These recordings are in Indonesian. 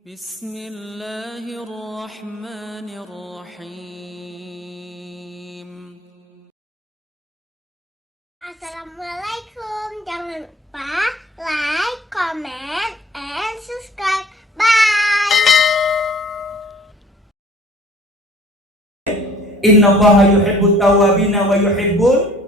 Bismillahirrahmanirrahim. Assalamualaikum. Jangan lupa like, comment, and subscribe. Bye. Innallaha yuhibbut tawwabina wa yuhibbul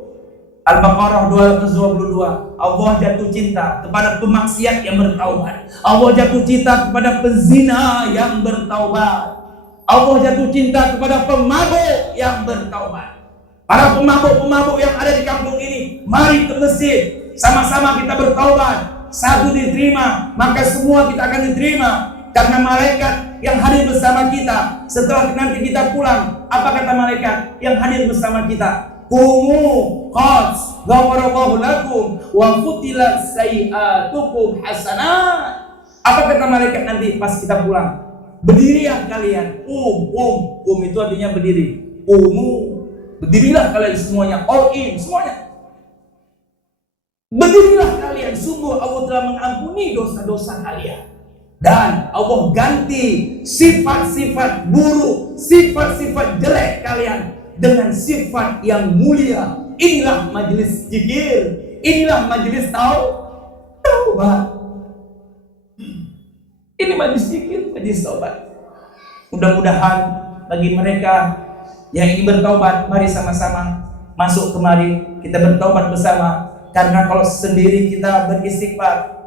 Al-Baqarah 222. Allah jatuh cinta kepada pemaksiat yang bertaubat. Allah jatuh cinta kepada pezina yang bertaubat. Allah jatuh cinta kepada pemabuk yang bertaubat. Para pemabuk-pemabuk yang ada di kampung ini, mari ke masjid, sama-sama kita bertaubat. Satu diterima, maka semua kita akan diterima. Karena malaikat yang hadir bersama kita setelah nanti kita pulang, apa kata malaikat yang hadir bersama kita? Kumu qad ghafarallahu lakum wa futilat sayi'atukum hasanat. Apa kata malaikat nanti pas kita pulang? Berdiri ya kalian. Itu artinya berdiri. Berdirilah kalian semuanya, all in semuanya. Berdirilah kalian, sungguh Allah telah mengampuni dosa-dosa kalian. Dan Allah ganti sifat-sifat buruk, sifat-sifat jelek kalian dengan sifat yang mulia. Inilah majelis zikir, inilah majelis taubat. Ini majelis zikir, majelis taubat. Mudah-mudahan bagi mereka yang ingin bertaubat, mari sama-sama masuk kemari, kita bertaubat bersama. Karena kalau sendiri kita beristighfar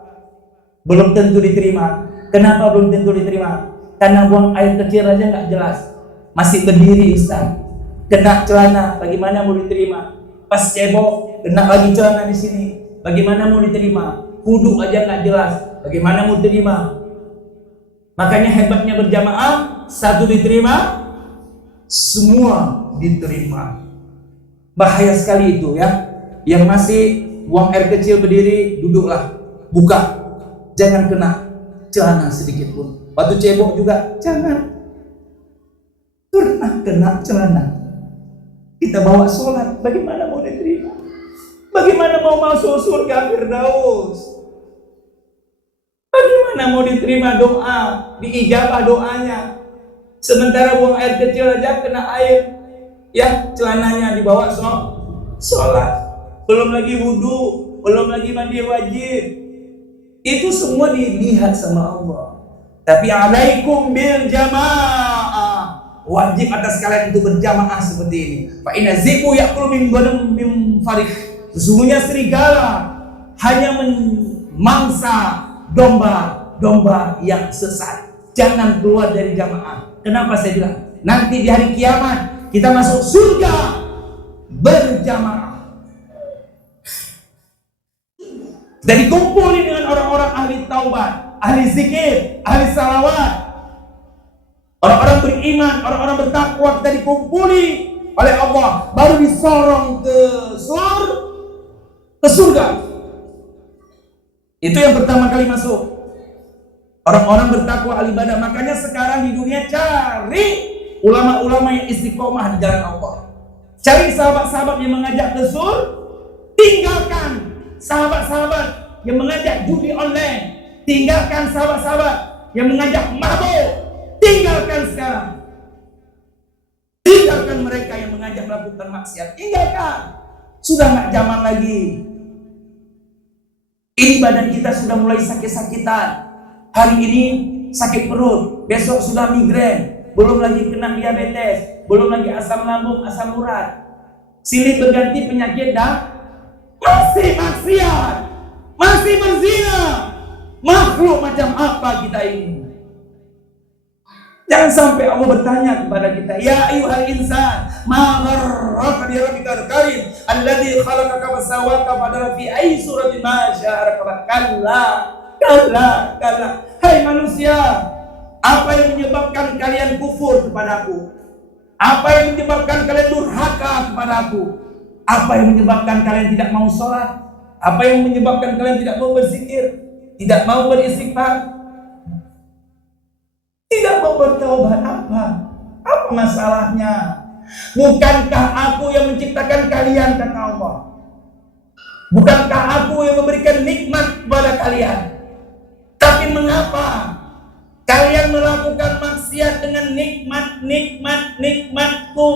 belum tentu diterima. Kenapa belum tentu diterima? Karena buang air kecil aja nggak jelas, masih berdiri Ustaz. Kena celana, bagaimana mau diterima? Pas cebok, kena lagi celana di sini, bagaimana mau diterima? Wudu aja nggak jelas, bagaimana mau diterima? Makanya hebatnya berjamaah, satu diterima, semua diterima. Bahaya sekali itu ya. Yang masih buang air kecil berdiri, duduklah, buka, jangan kena celana sedikit pun. Waktu cebok juga jangan pernah kena celana. Kita bawa sholat, bagaimana mau diterima? Bagaimana mau masuk surga Firdaus? Bagaimana mau diterima doa, diijabah doanya? Sementara buang air kecil aja kena air, ya celananya dibawa sholat. Belum lagi wudu, belum lagi mandi wajib. Itu semua dilihat sama Allah. Tapi alaikum bil jamaah, wajib atas kalian untuk berjamaah seperti ini. Fa inna zibu ya'kulu min ghanam min farih. Sesungguhnya serigala hanya memangsa domba-domba yang sesat. Jangan keluar dari jamaah. Kenapa saya bilang? Nanti di hari kiamat kita masuk surga berjamaah. Dan dikumpulin dengan orang-orang ahli taubat, ahli zikir, ahli salawat, orang-orang beriman, orang-orang bertakwa. Kita dikumpuli oleh Allah, baru disorong ke surga. Itu yang pertama kali masuk, orang-orang bertakwa, ahli ibadah. Makanya sekarang di dunia cari ulama-ulama yang istiqomah di jalan Allah. Cari sahabat-sahabat yang mengajak ke surga, tinggalkan sahabat-sahabat yang mengajak judi online, tinggalkan sahabat-sahabat yang mengajak mabuk, tinggalkan sekarang. Tinggalkan mereka yang mengajak melakukan maksiat, tinggalkan. Sudah nggak zaman lagi. Ini badan kita sudah mulai sakit-sakitan. Hari ini sakit perut, besok sudah migrain, belum lagi kena diabetes, belum lagi asam lambung, asam urat. Silih berganti penyakit dah. Masih maksiat, masih berzina. Makhluk macam apa kita ini? Jangan sampai Allah bertanya kepada kita, ya ayyuhal insan, ma gharraka bi rabbikal karim alladzi khalaqaka fasawwaka fa'adala fi ayyi suratin ma syaa rakabak. Kalla. Hai manusia, apa yang menyebabkan kalian kufur kepadaku? Apa yang menyebabkan kalian durhaka kepadaku? Apa yang menyebabkan kalian tidak mau sholat? Apa yang menyebabkan kalian tidak mau berzikir? Tidak mau beristighfar? Tidak mau bertaubat? Apa masalahnya? Bukankah aku yang menciptakan kalian, kata Allah? Bukankah aku yang memberikan nikmat kepada kalian? Tapi mengapa kalian akan melakukan maksiat dengan nikmatku.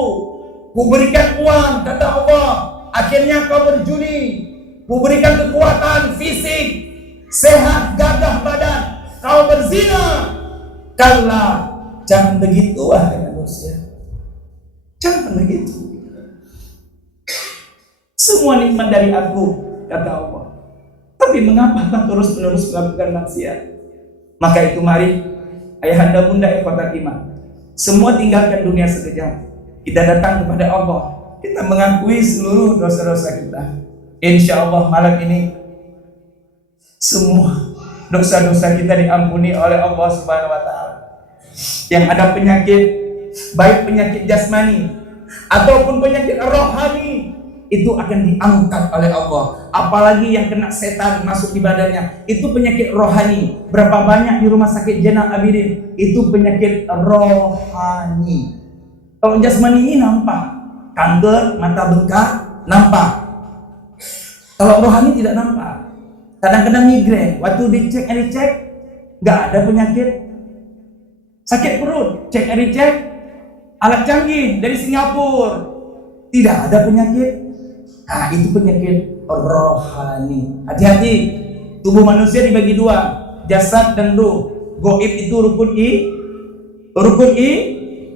Kuberikan uang, kata Allah, akhirnya kau berjudi. Kuberikan kekuatan fisik, sehat gagah badan, kau berzina. Kalla, jangan begitu wahai manusia. Jangan begitu. Semua nikmat dari aku, kata Allah. Tapi mengapa kau terus-menerus melakukan maksiat? Maka itu mari, ayahanda bunda ikhwatal iman, semua tinggalkan dunia sekejap. Kita datang kepada Allah. Kita mengakui seluruh dosa-dosa kita. Insya Allah malam ini semua dosa-dosa kita diampuni oleh Allah Subhanahu wa Ta'ala. Yang ada penyakit, baik penyakit jasmani ataupun penyakit rohani, itu akan diangkat oleh Allah. Apalagi yang kena setan masuk di badannya, itu penyakit rohani. Berapa banyak di rumah sakit Zainal Abidin itu penyakit rohani. Kalau jasmani ini nampak, kanker, mata bengkak, nampak. Kalau rohani tidak nampak. Kadang-kadang migrain, waktu dicek, nggak ada penyakit. Sakit perut, cek, alat canggih dari Singapura, tidak ada penyakit. Nah, itu penyakit rohani. Hati-hati, tubuh manusia dibagi dua, jasad dan ruh. Goib itu rukun I,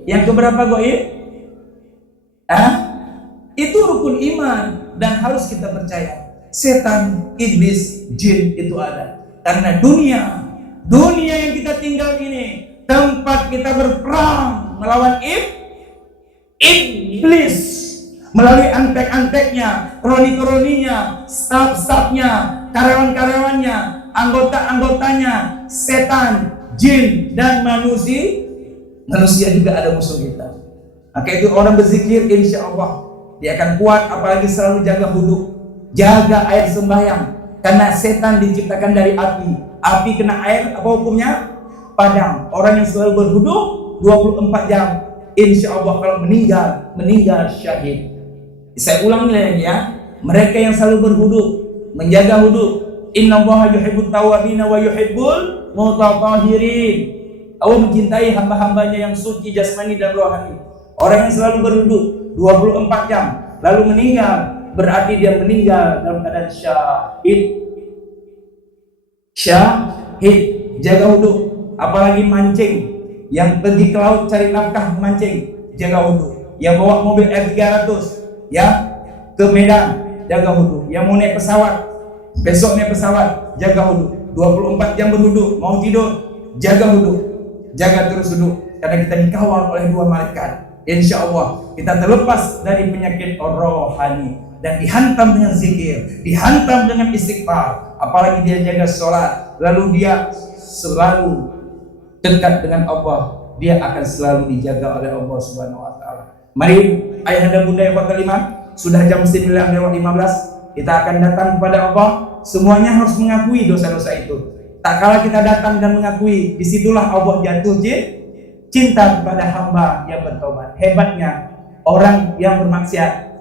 yang keberapa goib? Itu rukun iman dan harus kita percaya. Setan, iblis, jin itu ada. Karena dunia yang kita tinggal ini tempat kita berperang melawan iblis melalui antek-anteknya, kroni-kroninya, staf-stafnya, karyawan-karyawannya, anggota-anggotanya, setan, jin, dan manusia. Manusia juga ada musuh kita. Maka itu orang berzikir, insya Allah dia akan kuat, apalagi selalu jaga wudhu. Jaga air sembahyang, karena setan diciptakan dari api. Api kena air, apa hukumnya? Padam. Orang yang selalu berwudu 24 jam, insya Allah kalau meninggal syahid. Saya ulang lagi ya, mereka yang selalu berwudu, menjaga wudu. Innallaha yuhibbut tawwabina wa yuhibbul mutatahhirin. Allah mencintai hamba-hambanya yang suci jasmani dan rohani. Orang yang selalu berwudu 24 jam lalu meninggal, berarti dia meninggal dalam keadaan syahid. Jaga wudu. Apalagi mancing, yang pergi ke laut cari nafkah mancing, jaga wudu. Yang bawa mobil R300 ya ke Medan, jaga wudu. Yang mau naik pesawat, besok naik pesawat, jaga wudu. 24 jam berwudu. Mau tidur, jaga wudu. Jaga terus wudu, karena kita dikawal oleh dua malaikat. Insya Allah kita terlepas dari penyakit rohani dan dihantam dengan zikir, dihantam dengan istighfar. Apalagi dia jaga sholat, lalu dia selalu dekat dengan Allah, dia akan selalu dijaga oleh Allah Subhanahu wa Ta'ala. Mari ayahanda bunda yang iman, sudah jam 9:15, kita akan datang kepada Allah. Semuanya harus mengakui dosa-dosa itu. Tak kala kita datang dan mengakui, disitulah Allah jatuh cinta kepada hamba yang bertobat. Hebatnya orang yang bermaksiat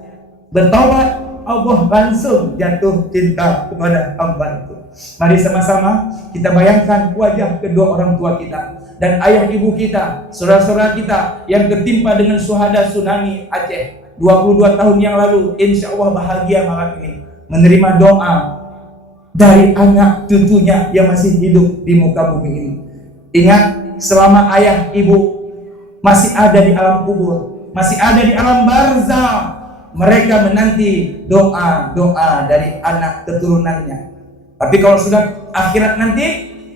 bertobat, Allah langsung jatuh cinta kepada hamba itu. Mari sama-sama kita bayangkan wajah kedua orang tua kita dan ayah ibu kita, saudara-saudara kita yang tertimpa dengan syuhada tsunami Aceh 22 tahun yang lalu. Insya Allah bahagia malam ini menerima doa dari anak cucunya yang masih hidup di muka bumi ini. Ingat, selama ayah ibu masih ada di alam kubur, masih ada di alam barzah, mereka menanti doa-doa dari anak keturunannya. Tapi kalau sudah akhirat nanti,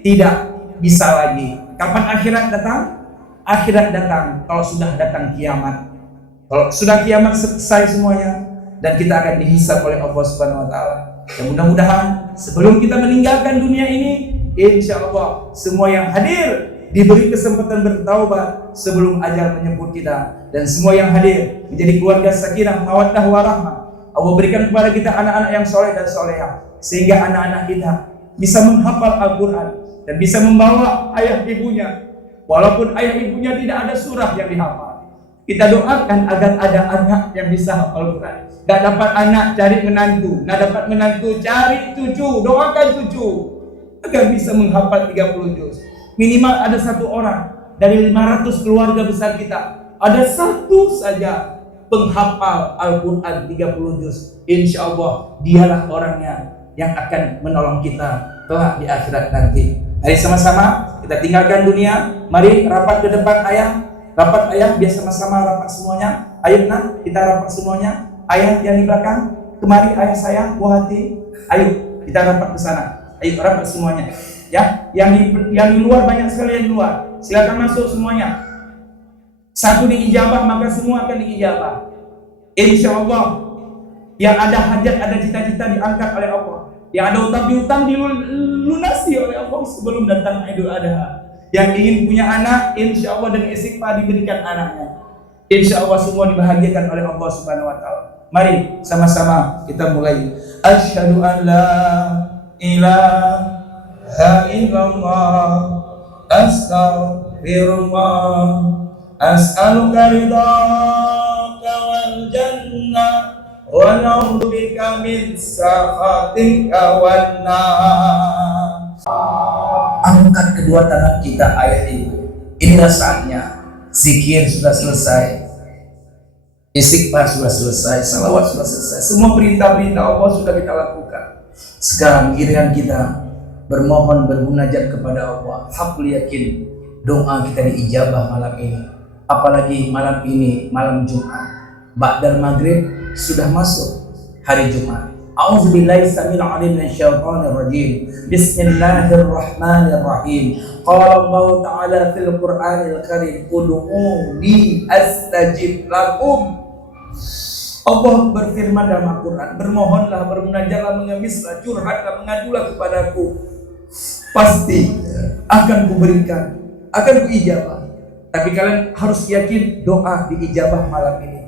tidak bisa lagi. Kapan akhirat datang? Akhirat datang kalau sudah datang kiamat. Kalau sudah kiamat selesai semuanya, dan kita akan dihisab oleh Allah Subhanahu wa Ta'ala. Dan mudah-mudahan sebelum kita meninggalkan dunia ini, insya Allah semua yang hadir diberi kesempatan bertaubat sebelum ajal menjemput kita, dan semua yang hadir menjadi keluarga sakinah mawaddah warahmah. Allah berikan kepada kita anak-anak yang soleh dan soleha, sehingga anak-anak kita bisa menghafal Al-Quran dan bisa membawa ayah ibunya, walaupun ayah ibunya tidak ada surah yang dihafal. Kita doakan agar ada anak yang bisa hafal Quran. Gak dapat anak, cari menantu. Gak dapat menantu, cari cucu. Doakan cucu agar bisa menghafal 30 juz. Minimal ada satu orang dari 500 keluarga besar kita, ada satu saja penghafal Al-Quran 30 juz. Insya Allah dialah orangnya yang akan menolong kita kelak di akhirat nanti. Mari sama-sama kita tinggalkan dunia. Mari rapat ke depan ayah. Rapat ayah, biar sama-sama rapat semuanya. Ayo nak, kita rapat semuanya. Ayah yang di belakang, kemari ayah sayang, buah hati. Ayo kita rapat ke sana. Ayo rapat semuanya. Ya, yang di luar banyak sekali yang di luar. Silakan masuk semuanya. Satu diijabah maka semua akan diijabah. Insya Allah. Yang ada hajat, ada cita-cita diangkat oleh Allah. Yang ada utang piutang dilunasi oleh Allah sebelum datang Idul Adha. Yang ingin punya anak, insya Allah dengan istighfar diberikan anaknya. Insya Allah semua dibahagiakan oleh Allah Subhanahu Wa Taala. Mari sama-sama kita mulai. Asyhadu an la ilaha illallah, astaghfirullah, as'aluka ridhaka wal jannah, wa na'udzubika min sakhatika wan nar. Angkat kedua tangan kita ayat itu. Inilah saatnya. Zikir sudah selesai, istighfar sudah selesai, salawat sudah selesai. Semua perintah-perintah Allah sudah kita lakukan. Sekarang giliran kita bermohon, bermunajat kepada Allah. Hakul yakin doa kita diijabah malam ini. Apalagi malam ini malam Jumat. Ba'dal maghrib sudah masuk hari Jumat. A'udzubillahi samil alim minasyaitonir rajim. Bismillahirrahmanirrahim. Qala Allah Ta'ala fil Qur'anil Karim, ud'uuni astajib lakum. Allah berfirman dalam Al-Quran, bermohonlah, bermunajatlah, mengemislah, curhatlah, mengadulah kepadaku, pasti akan kuberikan, akan kuijabah. Tapi kalian harus yakin doa diijabah malam ini.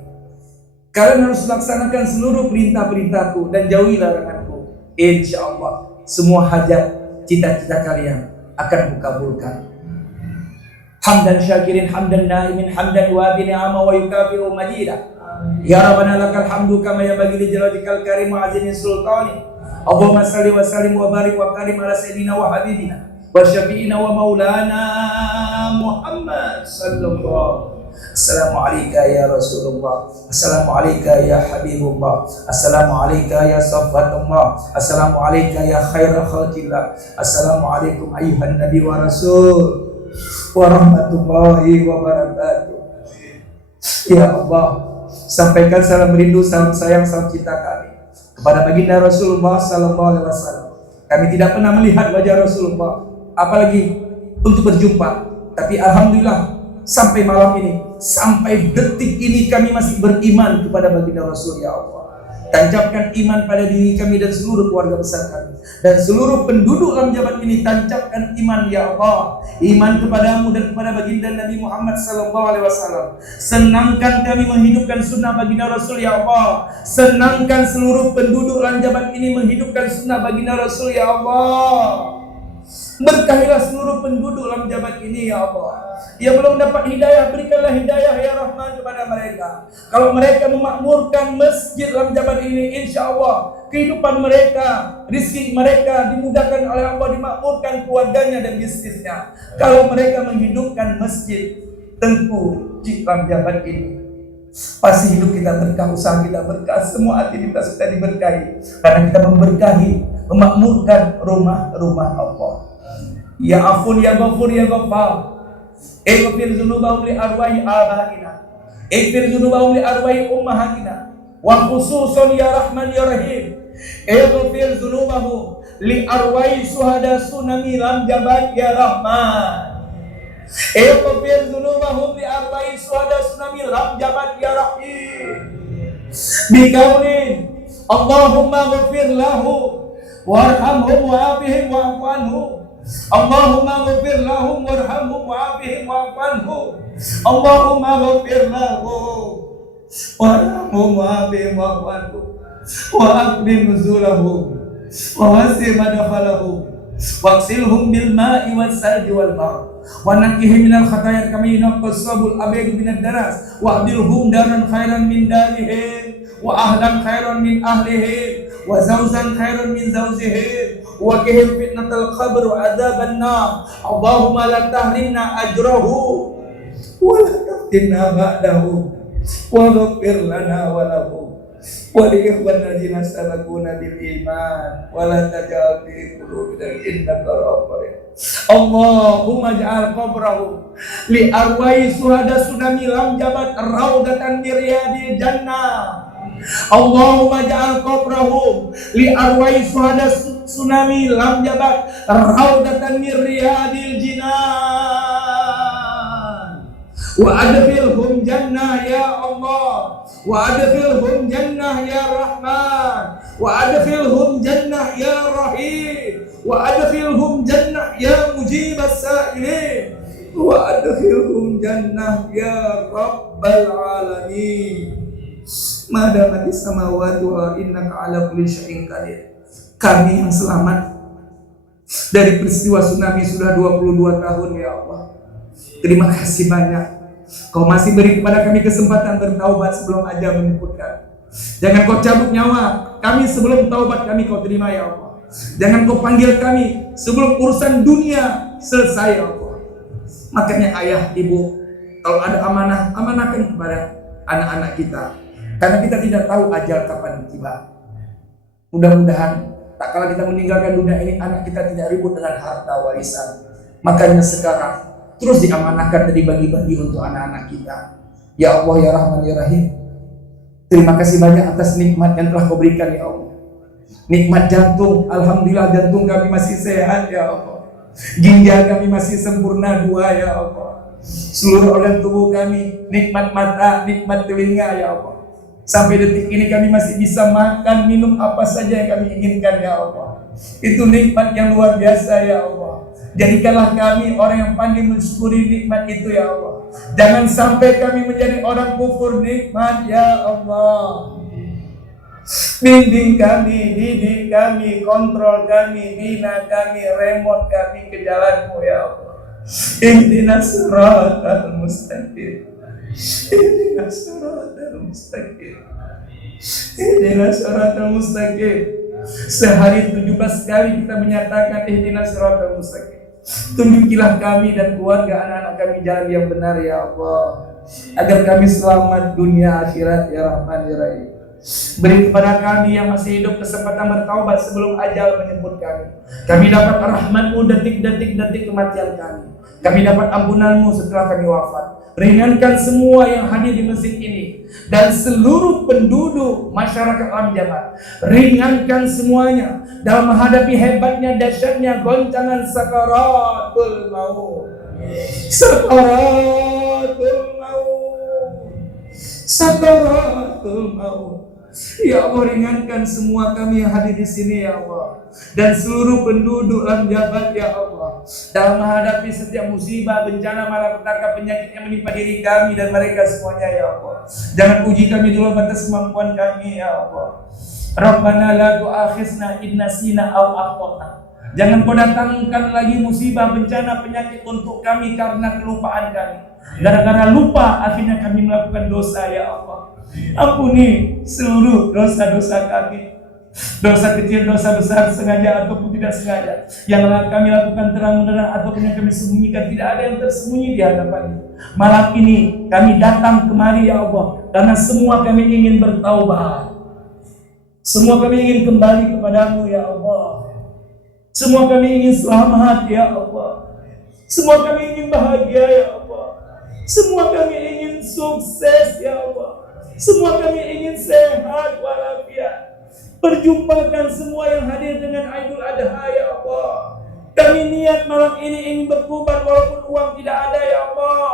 Kalian harus laksanakan seluruh perintah-perintahku dan jauhi laranganku. Insya Allah semua hajat, cita-cita kalian akan kukabulkan. Hamdan syakirin, hamdan naimin, hamdan wabi ni'ama wa yukafiru majidah. Ya Rabbana lakal hamdu kama yanbaghi li jalalikal karim wa azimi sultani. Allahumma salli wa sallim wa barik wa karim ala sayyidina wa habibina wa syafi'ina wa maulana Muhammad sallallahu. Assalamualaikum ya Rasulullah, Assalamualaikum ya Habibullah, Assalamualaikum ya Safatullah, Assalamualaikum ya khairul khalqillah, Assalamualaikum ayuhan Nabi wa Rasul warahmatullahi wabarakatuh. Ya Allah, sampaikan salam rindu, salam sayang, salam cinta kami kepada baginda Rasulullah sallallahu alaihi wasallam. Kami tidak pernah melihat wajah Rasulullah, apalagi untuk berjumpa. Tapi alhamdulillah sampai malam ini, sampai detik ini kami masih beriman kepada baginda Rasul. Ya Allah, tancapkan iman pada diri kami dan seluruh keluarga besar kami dan seluruh penduduk alam jabat ini. Tancapkan iman ya Allah, iman kepadamu dan kepada baginda Nabi Muhammad sallallahu alaihi wasallam. Senangkan kami menghidupkan sunnah baginda Rasul ya Allah. Senangkan seluruh penduduk alam jabat ini menghidupkan sunnah baginda Rasul ya Allah. Berkahilah seluruh penduduk alam jabat ini ya Allah. Yang belum dapat hidayah, berikanlah hidayah ya Rahman kepada mereka. Kalau mereka memakmurkan masjid alam jabat ini, insya Allah kehidupan mereka, rizki mereka dimudahkan oleh Allah, dimakmurkan keluarganya dan bisnisnya. Kalau mereka menghidupkan masjid Tengku alam jabat ini, pasti hidup kita berkah, usaha kita berkah, semua aktivitas kita diberkahi. Karena kita memberkahi, memakmurkan rumah-rumah Allah. Ya Afun, Ya Ghafur, Ya Ghaffar, ighfir dzunubahum li arwahi abaina, ighfir dzunubahum li arwahi ummahatina, wa khususan ya Rahman ya Rahim, ighfir dzunubahum li arwahi syuhada tsunami lam jabat ya Rahman, ighfir dzunubahum li arwahi syuhada tsunami lam jabat ya Rahim. Bikaulin Allahumma ghfir lahu warhamhum wa'afihim wa'fu anhum. Allahumma ghfir lahum warhamhum wa'afihim wa'fu anhum. Allahumma ghfir lahum warhamhum wa'afihim wa'fu anhum wa akrim nuzulahum wa wasi' madkhalahum waqsilhum bil ma'i was salji wal bar wa naqqihim minal khataaya kama yunqas sabul abyad minad daras wa abdilhum daran khairan min darihim wa ahlan khairan min ahlihim wa zawjan khairan min zawjihim wa qihim fitnatal qabr wa adzaban nar. Allahumma la tahrimna ajrahu wa la taftinna ba'dahu wa ghfir lana wa lahu wa li ikhwanina alladzina sabaquna bil iman wa la taj'al fi qulubina innaka ghafurur rahim. Allahumma ja'al qabrahu li arwahi suhada tsunami lam jabat raudatan min riyadil jannah. Allahumma ja'al qabrahum li arwahi suhada tsunami lam jabat raudatan min riyadil jinan. Wa adkhilhum jannah ya Allah, wa adkhilhum jannah ya Rahman, wa adkhilhum jannah ya Rahim, wa adkhilhum jannah ya mujibas sa'ilin, wa adkhilhum jannah ya Rabbal alamin. Madamati samawati wa innaka ala kulli syai'in qadir. Kami yang selamat dari peristiwa tsunami sudah 22 tahun ya Allah. Terima kasih banyak. Kau masih beri kepada kami kesempatan bertaubat sebelum ajal menjemputkan. Jangan kau cabut nyawa kami sebelum taubat kami kau terima ya Allah. Jangan kau panggil kami sebelum urusan dunia selesai ya Allah. Makanya ayah, ibu, kalau ada amanah, amanahkan kepada anak-anak kita. Karena kita tidak tahu ajal kapan tiba. Mudah-mudahan tak kala kita meninggalkan dunia ini, anak kita tidak ribut dengan harta warisan. Makanya sekarang terus diamanahkan dan dibagi-bagi untuk anak-anak kita. Ya Allah ya Rahman ya Rahim, terima kasih banyak atas nikmat yang telah kau berikan ya Allah. Nikmat jantung, alhamdulillah jantung kami masih sehat ya Allah. Ginjal kami masih sempurna 2 ya Allah. Seluruh organ tubuh kami, nikmat mata, nikmat telinga ya Allah. Sampai detik ini kami masih bisa makan, minum apa saja yang kami inginkan ya Allah. Itu nikmat yang luar biasa ya Allah. Jadikanlah kami orang yang pandai mensyukuri nikmat itu ya Allah. Jangan sampai kami menjadi orang kufur nikmat ya Allah. Bimbing kami, didik kami, kontrol kami, bina kami, remote kami ke jalan-Mu ya Allah. Ihdinas siratal mustaqim. Ihdinas siratal mustaqim. Ihdinas siratal mustaqim. Sehari 17 kali kita menyatakan ihdinas siratal mustaqim. Tunjukilah kami dan keluarga anak-anak kami jalan yang benar ya Allah, agar kami selamat dunia akhirat ya Rahman ya Rahim. Beri kepada kami yang masih hidup kesempatan bertaubat sebelum ajal menjemput kami. Kami dapat rahmat-Mu detik-detik kematian kami. Kami dapat ampunan-Mu setelah kami wafat. Ringankan semua yang hadir di masjid ini dan seluruh penduduk masyarakat Alam Jamal. Ringankan semuanya dalam menghadapi hebatnya, dahsyatnya goncangan sakaratul maut. Sakaratul maut. Sakaratul maut. Ya Allah, ringankan semua kami yang hadir di sini ya Allah, dan seluruh penduduk Alam Jamal ya Allah, dalam menghadapi setiap musibah, bencana, malapetaka, penyakit yang menimpa diri kami dan mereka semuanya ya Allah. Jangan uji kami dulu batas kemampuan kami ya Allah. Rabbana la tu'akhizna in nasina aw akhtana. Jangan kau datangkan lagi musibah, bencana, penyakit untuk kami karena kelupaan kami. Gara-gara lupa akhirnya kami melakukan dosa ya Allah. Ampuni seluruh dosa-dosa kami, dosa kecil, dosa besar, sengaja ataupun tidak sengaja, yang kami lakukan terang-menerang ataupun yang kami sembunyikan. Tidak ada yang tersembunyi di hadapan-Mu. Malam ini kami datang kemari ya Allah, karena semua kami ingin bertaubat. Semua kami ingin kembali kepadamu ya Allah. Semua kami ingin selamat ya Allah. Semua kami ingin bahagia ya Allah. Semua kami ingin sukses ya Allah. Semua kami ingin sehat walafiat. Perjumpakan semua yang hadir dengan Idul Adha ya Allah. Kami niat malam ini ingin berkurban walaupun uang tidak ada ya Allah.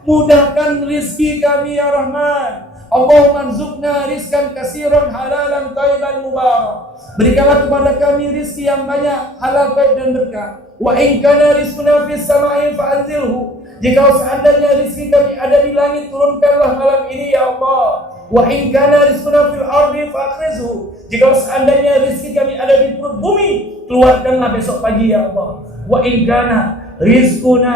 Mudahkan rizki kami ya Rahman. Allahumma rzuqna rizkan kasiran halalan thayyiban mubarak. Berikanlah kepada kami rizki yang banyak, halal, baik dan berkah. Wa in kana rizquna fis sama'i fa'anzilhu. Jika seandainya rizki kami ada di langit, turunkanlah malam ini ya Allah. Wa in kana rizquna fil ardi fa'khrizhu. Jika seandainya rizki kami ada di perut bumi, keluarkanlah besok pagi ya Allah. Wa in kana rizquna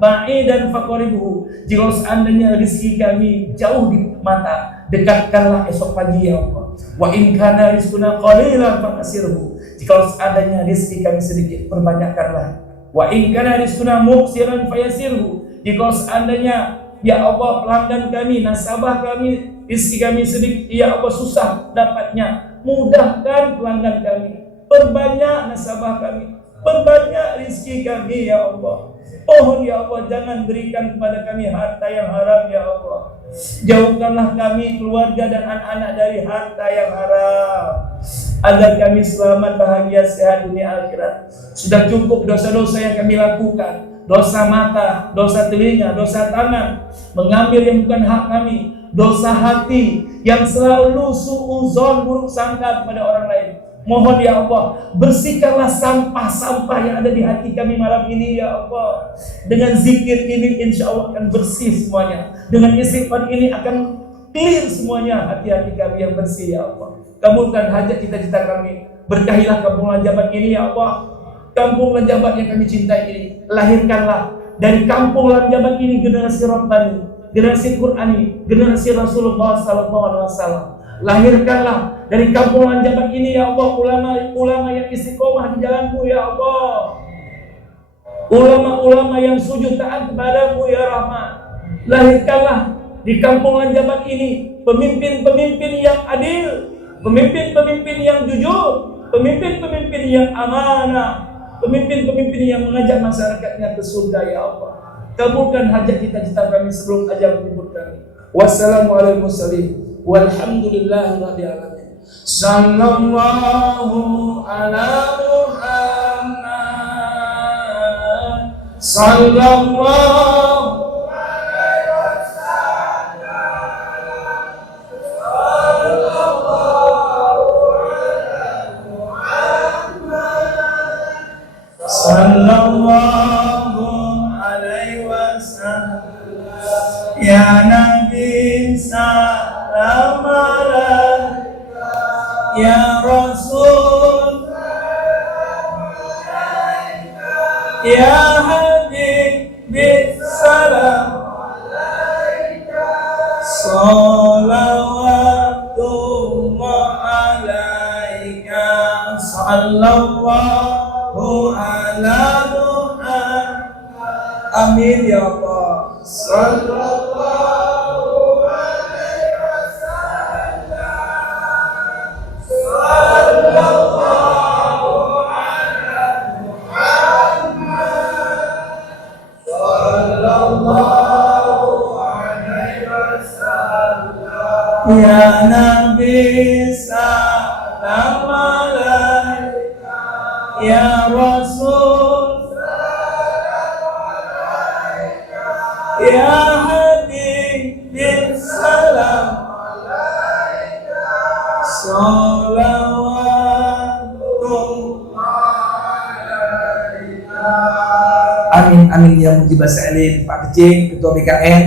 ba'idan faqribhu. Jika seandainya rizki kami jauh di mata, dekatkanlah esok pagi ya Allah. Wa in kana rizquna qalilan fakasirhu. Jika seandainya rezeki kami sedikit, perbanyakkanlah. Wa in kana rizquna muqsiran fayasirhu. Jika seandainya ya Allah pelanggan kami, nasabah kami, rezeki kami sedikit, ya Allah susah dapatnya, mudahkan pelanggan kami, perbanyak nasabah kami, perbanyak rezeki kami ya Allah. Mohon ya Allah, jangan berikan kepada kami harta yang haram ya Allah. Jauhkanlah kami, keluarga dan anak-anak dari harta yang haram, agar kami selamat, bahagia, sehat dunia akhirat. Sudah cukup dosa-dosa yang kami lakukan, dosa mata, dosa telinga, dosa tangan, mengambil yang bukan hak kami, dosa hati yang selalu suudzon, buruk sangka kepada orang lain. Mohon ya Allah, bersihkanlah sampah-sampah yang ada di hati kami malam ini ya Allah. Dengan zikir ini insya Allah akan bersih semuanya. Dengan istighfar ini akan clear semuanya hati-hati kami yang bersih ya Allah. Kabulkan hajat cita-cita kami. Berkahilah kampung Lanjabat ini ya Allah. Kampung Lanjabat yang kami cintai ini, lahirkanlah dari kampung Lanjabat ini generasi Rabbani, generasi Qur'ani, generasi Rasulullah SAW. Lahirkanlah dari kampung Lanjabat ini ya Allah ulama-ulama yang istiqomah di jalanmu ya Allah. Ulama-ulama yang sujud taat kepadamu ya Rahman. Lahirkanlah di kampung Lanjabat ini pemimpin-pemimpin yang adil, pemimpin-pemimpin yang jujur, pemimpin-pemimpin yang amanah, pemimpin-pemimpin yang mengajak masyarakatnya ke surga ya Allah. Kabulkan hajat cita-cita kami sebelum ajal menjemput kami. Wassalamualaikum walhamdulillahi rabbil alamin. Sallallahu ala Muhammad. Sallallahu sallallahu alaihi wasallam. Ya Nabi salam alaika, ya Rasul ya Habib salam alaika, salawatullah alaika, sallallahu ala Muhammad. Amin ya Allah. Sallallahu alaihi wasallam. Sallallahu ala Muhammad. Sallallahu alaihi wasallam. Ya Nabi salam alaika, ya Rasul ya Habib salam alaika, salawatullah alaika. Amin amin ya mujibah sa'ilin. Pak Kecing, Ketua BKN,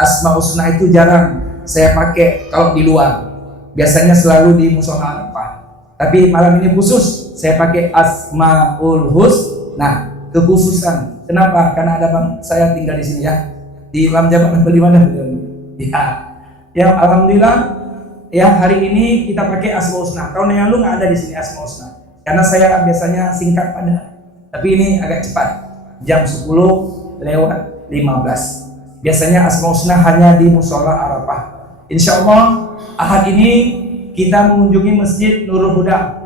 Asmaul Husna itu jarang saya pakai kalau di luar. Biasanya selalu di musola Arafah. Tapi malam ini khusus saya pakai Asmaul Husna, kekhususan. Kenapa? Karena ada bang saya tinggal di sini ya. Di Lanjabat di mana? Ya, alhamdulillah ya hari ini kita pakai Asmaul Husna. Tahun yang lalu nggak ada di sini Asmaul Husna. Karena saya biasanya singkat padat. Tapi ini agak cepat. Jam 10:15. Biasanya Asmaul Husna hanya di musola Arafah. Insya Allah Ahad ini kita mengunjungi Masjid Nurul Huda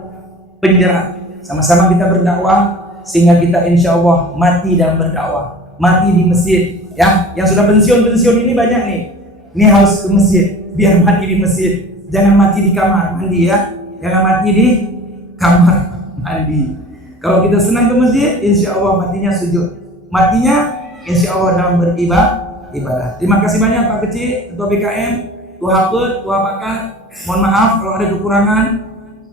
Penjara. Sama-sama kita berdakwah sehingga kita insya Allah mati dan berdakwah. Mati di masjid ya. Yang sudah pensiun ini banyak nih. Ini harus ke masjid biar mati di masjid. Jangan mati di kamar mandi ya. Jangan mati di kamar mandi. Kalau kita senang ke masjid, insya Allah matinya sujud. Matinya insya Allah dalam beribadah. Terima kasih banyak Pak Kecil, Ketua BKM, Tua Hafid, Tua Pakar. Mohon maaf kalau ada kekurangan.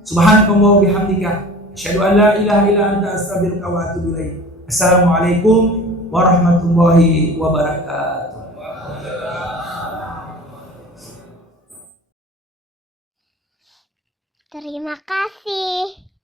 Subhanakallah wa bihamdika, asyhadu an la ilaha illa anta, astaghfiruka wa atubu ilaik. Assalamualaikum warahmatullahi wabarakatuh. Terima kasih.